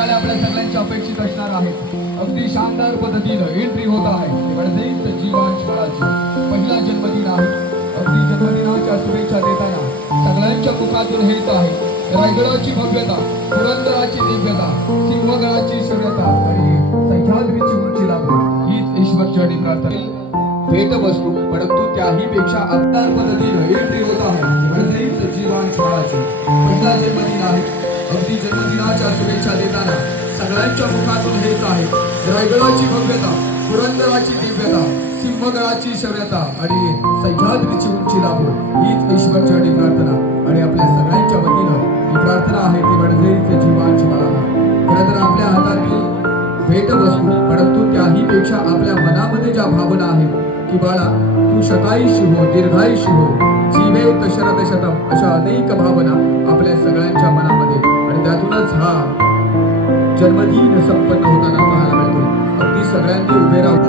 निकाले आपल्या सगळ्यांच्या अपेक्षित असणार आहेत. अगदी शानदार पद्धतीनं एंट्री होत आहे वडदेईत जीवांश बाळाची पहिला जन्मदिन आहे. अगदी जन्मदिनाच्या शुभेच्छा देताना सगळ्यांच्या मुखातून हेच आहे रायगडाची भव्यता, पुरंदराची दिव्यता, सिंहगडाची शौर्यता आणि सह्याद्रीची उंची लागू हीच ईश्वरचरणी प्रार्थना. भेट वस्तू परंतु त्याही पेक्षा आमदार पद्धतीनं एंट्री होत आहे वडदेईत जीवांश बाळाची पहिला जन्मदिन आहे. अगदी जन्मदिनाच्या शुभेच्छा देताना सगळ्यांच्या मुखातून हेच आहे रायगडाची भव्यता, पुरंदराची दिव्यता, सिंहगडाची शौर्यता आणि सह्याद्रीची उंची लाभो हीच ईश्वरचरणी प्रार्थना. आणि आपल्या सगळ्यांच्या वतीनं ही प्रार्थना आहे ती वडदेईचे जीवांश बाळाला. खरं तर आपल्या हातातील भेट वस्तू परंतु त्याही पेक्षा आपल्या मनामध्ये ज्या भावना आहेत की बाळा तू शतायुषी हो, दीर्घायुषी हो, जीवेत शरद शतम, अशा अनेक भावना आपल्या सगळ्यांच्या मनामध्ये आणि त्यातूनच हा जन्मदिन संपन्न होताना पाहायला मिळतो. अगदी सगळ्यांनी उभे राहून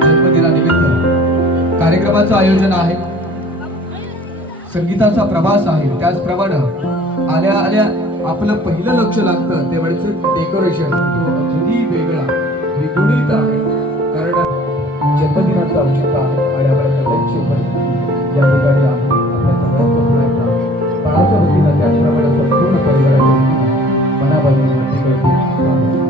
जन्मदिनानिमित्त कार्यक्रमाचं आयोजन आहे, संगीताचा प्रवास आहे. त्याचप्रमाणे आल्या आल्या आपलं पहिलं लक्ष लागतं ते म्हणजे डेकोरेशन. तो अगदी वेगळा विगुणित आहे कारण जन्मदिनाचं औचित्य आहे आणि आपल्या सगळ्यांची उपस्थिती या ठिकाणी आहे. आपल्या सगळ्यांचं पुन्हा एकदा बाळाच्या वतीनं त्याचप्रमाणे संपूर्ण परिवाराच्या वतीनं मनापासून स्वागत.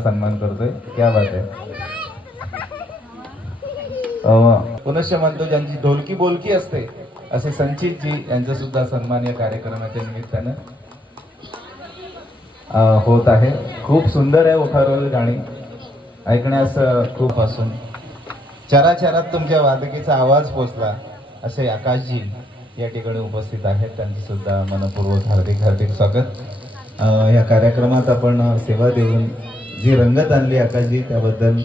सन्मान करतोय. क्या बात आहे. पुनश्च म्हणतो ज्यांची ढोलकी बोलकी असते असे संचितजी यांचा सुद्धा सन्मान या कार्यक्रमाच्या निमित्तानं होत आहे. खूप सुंदर आहे ओठारोल गाणी ऐकण्यास खूप असून चराचरात तुमच्या वादकीचा आवाज पोचला असे आकाशजी या ठिकाणी उपस्थित आहेत. त्यांचं सुद्धा मनपूर्वक हार्दिक हार्दिक स्वागत. या कार्यक्रमात आपण सेवा देऊन जी रंगत आणली आकाशजी त्याबद्दल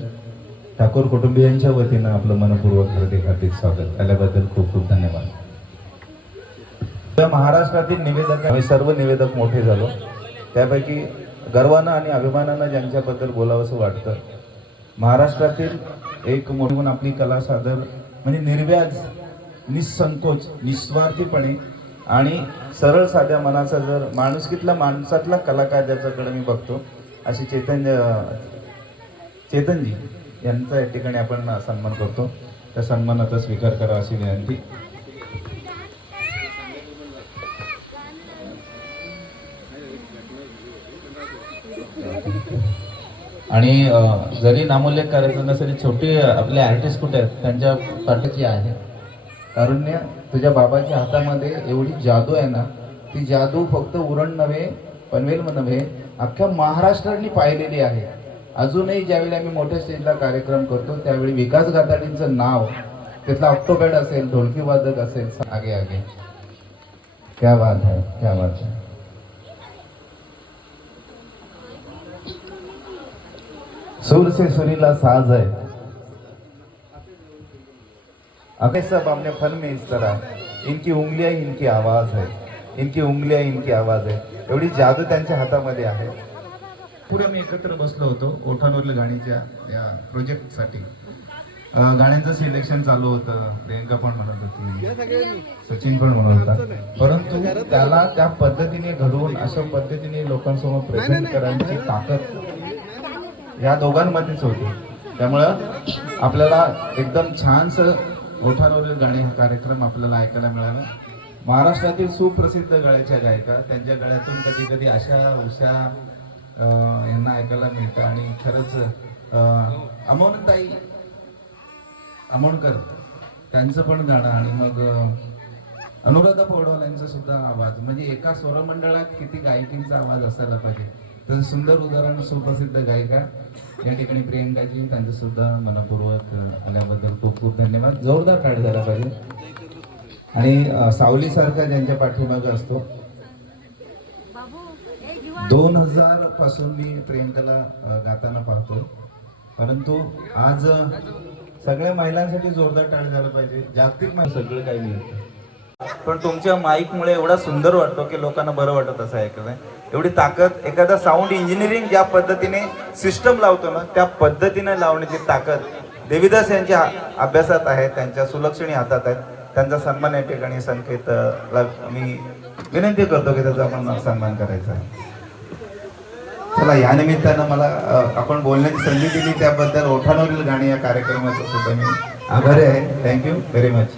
ठाकूर कुटुंबियांच्या वतीनं आपलं मनपूर्वक हार्दिक हार्दिक स्वागत. आल्याबद्दल खूप खूप धन्यवाद. महाराष्ट्रातील निवेदक आम्ही सर्व निवेदक मोठे झालो. त्यापैकी गर्वानं आणि अभिमानानं ज्यांच्याबद्दल बोलावंसं वाटतं महाराष्ट्रातील एक मोठी आपली कला सादर म्हणजे निर्व्याज निसंकोच निस्वार्थीपणे आणि सरळ साध्या मनाचा जर माणुसकीतला माणसातला कलाकार ज्याच्याकडे मी बघतो असे चेतनजी यांचा या ठिकाणी आपण सन्मान करतो. त्या सन्मानाचा स्वीकार करा अशी विनंती. आणि जरी नामोल्लेख करायचं नसेल छोटे आपले आर्टिस्ट कुठे आहेत त्यांच्या पाठीची आहे. कारुण्य तुझ्या बाबाच्या हातामध्ये एवढी जादू आहे ना ती जादू फक्त उरण नव्हे पनवेल नव्हे अख्ख्या महाराष्ट्राने पाहिलेली आहे. अजूनही ज्यावेळी आम्ही मोठ्या स्टेजला कार्यक्रम करतो त्यावेळी विकास गाताडींचं नाव तिथला ऑक्टोबॅट असेल ढोलकी वादक असेल आगे आगे. क्या बात है क्या बात है. सुर से सुरीला साज है अबे सब हमने फन में इस तरह इनकी उंगलियां इनकी आवाज है इनकी उंगलियां इनकी आवाज है. एवढी जादू त्यांच्या हातामध्ये आहे. पुढे मी एकत्र बसलो होतो ओठांवरल्या गाणीच्या या प्रोजेक्टसाठी. गाण्यांचं सिलेक्शन चालू होतं. प्रियंका पण म्हणत होती सचिन पण म्हणत होता. परंतु त्याला त्या पद्धतीने घडवून अशा पद्धतीने लोकांसमोर प्रेझेंट करण्याची ताकद या दोघांमध्येच होती. त्यामुळं आपल्याला एकदम छानसं ओठांवरील गाणी हा कार्यक्रम आपल्याला ऐकायला मिळाला. महाराष्ट्रातील सुप्रसिद्ध गळ्याच्या गायिका त्यांच्या गळ्यातून कधी कधी अशा उषा यांना ऐकायला मिळतं. आणि खरंच अमोनताई अमोणकर त्यांचं पण गाणं आणि मग अनुराधा पौडवाल यांचा सुद्धा आवाज म्हणजे एका स्वरमंडळात किती गायकींचा आवाज असायला पाहिजे. तर सुंदर उदाहरण सुप्रसिद्ध गायिका या ठिकाणी प्रियंकाजी त्यांचं सुद्धा मनपूर्वक आल्याबद्दल खूप खूप धन्यवाद. जोरदार टाळी झाला पाहिजे. आणि सावलीसारखा ज्यांच्या पाठीमागे असतो 2000 पासून मी प्रियंकाला गाताना पाहतोय. परंतु आज सगळ्या महिलांसाठी जोरदार टाळी झाला पाहिजे. जागतिक सगळं काही मिळतं पण तुमच्या माईकमुळे एवढा सुंदर वाटतो की लोकांना बरं वाटत असं ऐकलंय. एवढी ताकद एखादा साऊंड इंजिनिअरिंग ज्या पद्धतीने सिस्टम लावतो ना त्या पद्धतीने लावण्याची ताकद देवीदास यांच्या अभ्यासात आहे. त्यांच्या सुलक्षणी हातात आहेत. त्यांचा सन्मान या ठिकाणी संकेतला मी विनंती करतो की त्याचा आपण सन्मान करायचा आहे. चला या निमित्तानं मला आपण बोलण्याची संधी दिली त्याबद्दल ओठांवरील गाणी या कार्यक्रमाचं सुद्धा मी आभारी आहे. Thank you very much.